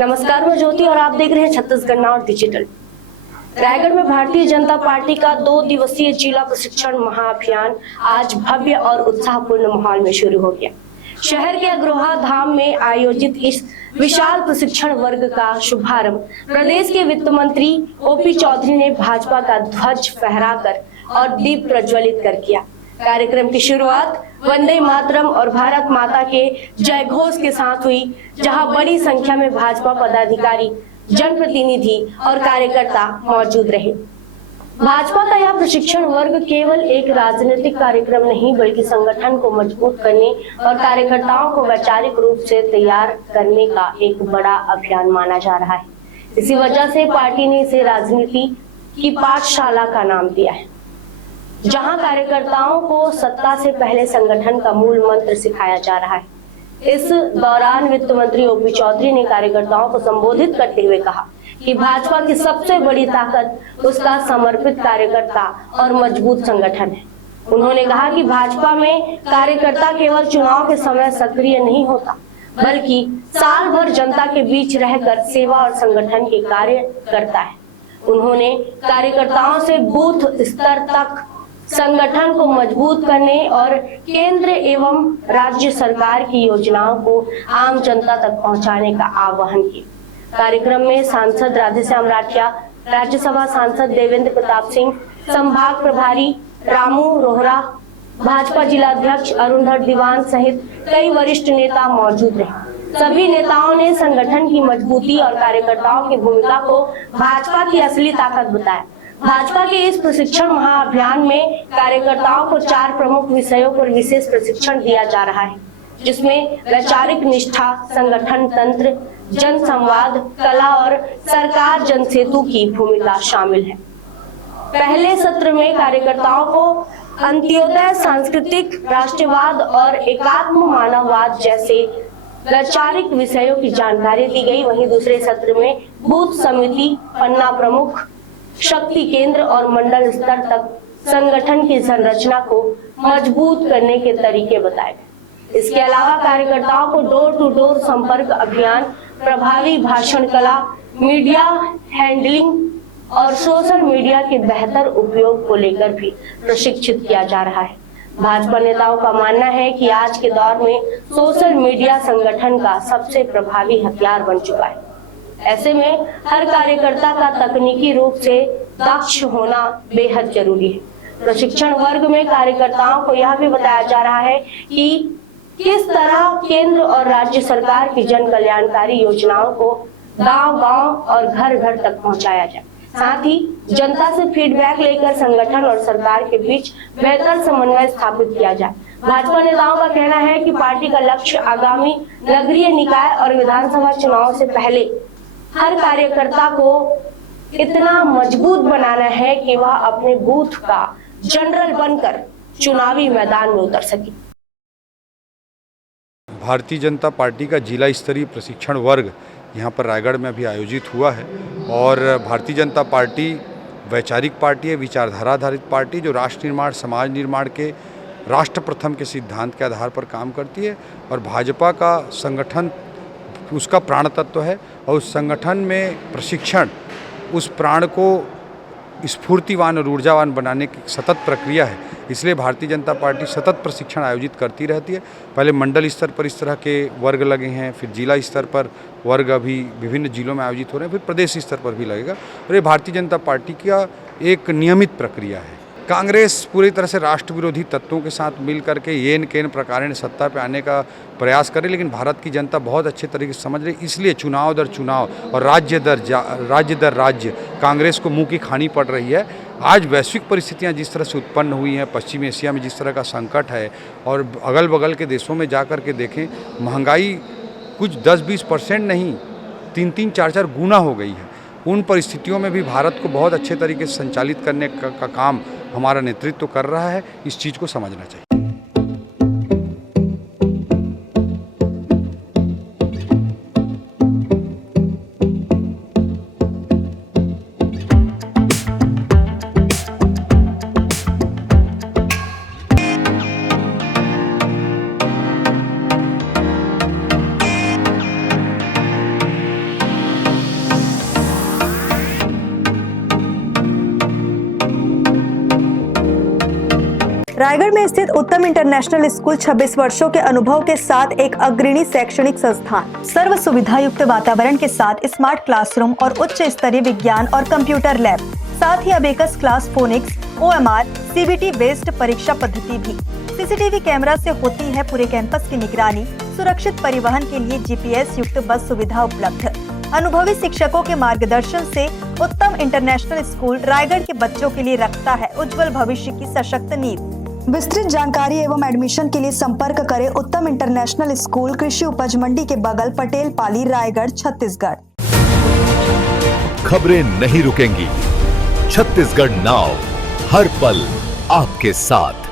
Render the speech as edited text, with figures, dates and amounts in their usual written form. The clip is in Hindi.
नमस्कार, मैं ज्योति और आप देख रहे हैं छत्तीसगढ़ नाउ डिजिटल। रायगढ़ में भारतीय जनता पार्टी का 2 दिवसीय जिला प्रशिक्षण महाअभियान आज भव्य और उत्साहपूर्ण माहौल में शुरू हो गया। शहर के अग्रोहा धाम में आयोजित इस विशाल प्रशिक्षण वर्ग का शुभारंभ प्रदेश के वित्त मंत्री ओपी चौधरी ने भाजपा का ध्वज फहराकर और दीप प्रज्वलित कर किया। कार्यक्रम की शुरुआत वंदे मातरम और भारत माता के जय घोष के साथ हुई, जहां बड़ी संख्या में भाजपा पदाधिकारी, जनप्रतिनिधि और कार्यकर्ता मौजूद रहे। भाजपा का यह प्रशिक्षण वर्ग केवल एक राजनीतिक कार्यक्रम नहीं, बल्कि संगठन को मजबूत करने और कार्यकर्ताओं को वैचारिक रूप से तैयार करने का एक बड़ा अभियान माना जा रहा है। इसी वजह से पार्टी ने इसे राजनीति की पाठशाला का नाम दिया है, जहां कार्यकर्ताओं को सत्ता से पहले संगठन का मूल मंत्र सिखाया जा रहा है। इस दौरान वित्त मंत्री ओपी चौधरी ने कार्यकर्ताओं को संबोधित करते हुए कहा कि भाजपा की सबसे बड़ी ताकत उसका समर्पित कार्यकर्ता और मजबूत संगठन है। उन्होंने कहा कि भाजपा में कार्यकर्ता केवल चुनाव के समय सक्रिय नहीं होता, बल्कि साल भर जनता के बीच रहकर सेवा और संगठन के कार्य करता है। उन्होंने कार्यकर्ताओं से बूथ स्तर तक संगठन को मजबूत करने और केंद्र एवं राज्य सरकार की योजनाओं को आम जनता तक पहुंचाने का आह्वान किया। कार्यक्रम में सांसद राधेश्याम राठिया, राज्यसभा सांसद देवेंद्र प्रताप सिंह, संभाग प्रभारी रामू रोहरा, भाजपा जिलाध्यक्ष अरुणधर दीवान सहित कई वरिष्ठ नेता मौजूद रहे। सभी नेताओं ने संगठन की मजबूती और कार्यकर्ताओं की भूमिका को भाजपा की असली ताकत बताया। भाजपा के इस प्रशिक्षण महाअभियान में कार्यकर्ताओं को 4 प्रमुख विषयों पर विशेष प्रशिक्षण दिया जा रहा है, जिसमें वैचारिक निष्ठा, संगठन तंत्र, जन संवाद, कला और सरकार जन सेतु की भूमिका शामिल है। पहले सत्र में कार्यकर्ताओं को अंत्योदय, सांस्कृतिक राष्ट्रवाद और एकात्म मानववाद जैसे वैचारिक विषयों की जानकारी दी गई। वहीं दूसरे सत्र में बूथ समिति, पन्ना प्रमुख, शक्ति केंद्र और मंडल स्तर तक संगठन की संरचना को मजबूत करने के तरीके बताए गए। इसके अलावा कार्यकर्ताओं को डोर टू डोर संपर्क अभियान, प्रभावी भाषण कला, मीडिया हैंडलिंग और सोशल मीडिया के बेहतर उपयोग को लेकर भी प्रशिक्षित किया जा रहा है। भाजपा नेताओं का मानना है कि आज के दौर में सोशल मीडिया संगठन का सबसे प्रभावी हथियार बन चुका है। ऐसे में हर कार्यकर्ता का तकनीकी रूप से दक्ष होना बेहद जरूरी है। प्रशिक्षण वर्ग में कार्यकर्ताओं को यह भी बताया जा रहा है कि किस तरह केंद्र और राज्य सरकार की जन कल्याणकारी योजनाओं को गांव-गांव और घर-घर तक पहुंचाया जाए। साथ ही जनता से फीडबैक लेकर संगठन और सरकार के बीच बेहतर समन्वय स्थापित किया जाए। भाजपा नेताओं का कहना है कि पार्टी का लक्ष्य आगामी नगरीय निकाय और विधानसभा चुनाव से पहले हर कार्यकर्ता को इतना मजबूत बनाना है कि वह अपने बूथ का जनरल बनकर चुनावी मैदान में उतर सके। भारतीय जनता पार्टी का जिला स्तरीय प्रशिक्षण वर्ग यहाँ पर रायगढ़ में अभी आयोजित हुआ है और भारतीय जनता पार्टी वैचारिक पार्टी है, विचारधारा आधारित पार्टी जो राष्ट्र निर्माण, समाज निर्माण के राष्ट्र प्रथम के सिद्धांत के आधार पर काम करती है और भाजपा का संगठन उसका प्राण तत्व है और उस संगठन में प्रशिक्षण उस प्राण को स्फूर्तिवान और ऊर्जावान बनाने की सतत प्रक्रिया है। इसलिए भारतीय जनता पार्टी सतत प्रशिक्षण आयोजित करती रहती है। पहले मंडल स्तर पर इस तरह के वर्ग लगे हैं, फिर जिला स्तर पर वर्ग अभी विभिन्न जिलों में आयोजित हो रहे हैं, फिर प्रदेश स्तर पर भी लगेगा और ये भारतीय जनता पार्टी का एक नियमित प्रक्रिया है। कांग्रेस पूरी तरह से राष्ट्र विरोधी तत्वों के साथ मिल करके येन केन प्रकार सत्ता पे आने का प्रयास करे, लेकिन भारत की जनता बहुत अच्छे तरीके से समझ रही, इसलिए चुनाव दर चुनाव और राज्य दर राज्य कांग्रेस को मुंह की खानी पड़ रही है। आज वैश्विक परिस्थितियां जिस तरह से उत्पन्न हुई हैं, पश्चिमी एशिया में जिस तरह का संकट है और अगल बगल के देशों में जा कर के देखें, महंगाई कुछ 10-20% नहीं 3-3, 4-4 गुना हो गई है। उन परिस्थितियों में भी भारत को बहुत अच्छे तरीके से संचालित करने का काम हमारा नेतृत्व कर रहा है। इस चीज़ को समझना चाहिए। रायगढ़ में स्थित उत्तम इंटरनेशनल स्कूल 26 वर्षों के अनुभव के साथ एक अग्रणी शैक्षणिक संस्थान, सर्व सुविधा युक्त वातावरण के साथ स्मार्ट क्लासरूम और उच्च स्तरीय विज्ञान और कंप्यूटर लैब, साथ ही abacus class, phonics, OMR, CBT based परीक्षा पद्धति भी। CCTV कैमरा से होती है पूरे कैंपस की निगरानी। सुरक्षित परिवहन के लिए GPS युक्त बस सुविधा उपलब्ध। अनुभवी शिक्षकों के मार्गदर्शन से उत्तम इंटरनेशनल स्कूल रायगढ़ के बच्चों के लिए रखता है उज्जवल भविष्य की सशक्त नींव। विस्तृत जानकारी एवं एडमिशन के लिए संपर्क करें उत्तम इंटरनेशनल स्कूल, कृषि उपज मंडी के बगल, पटेल पाली, रायगढ़, छत्तीसगढ़। खबरें नहीं रुकेंगी। छत्तीसगढ़ नाउ हर पल आपके साथ।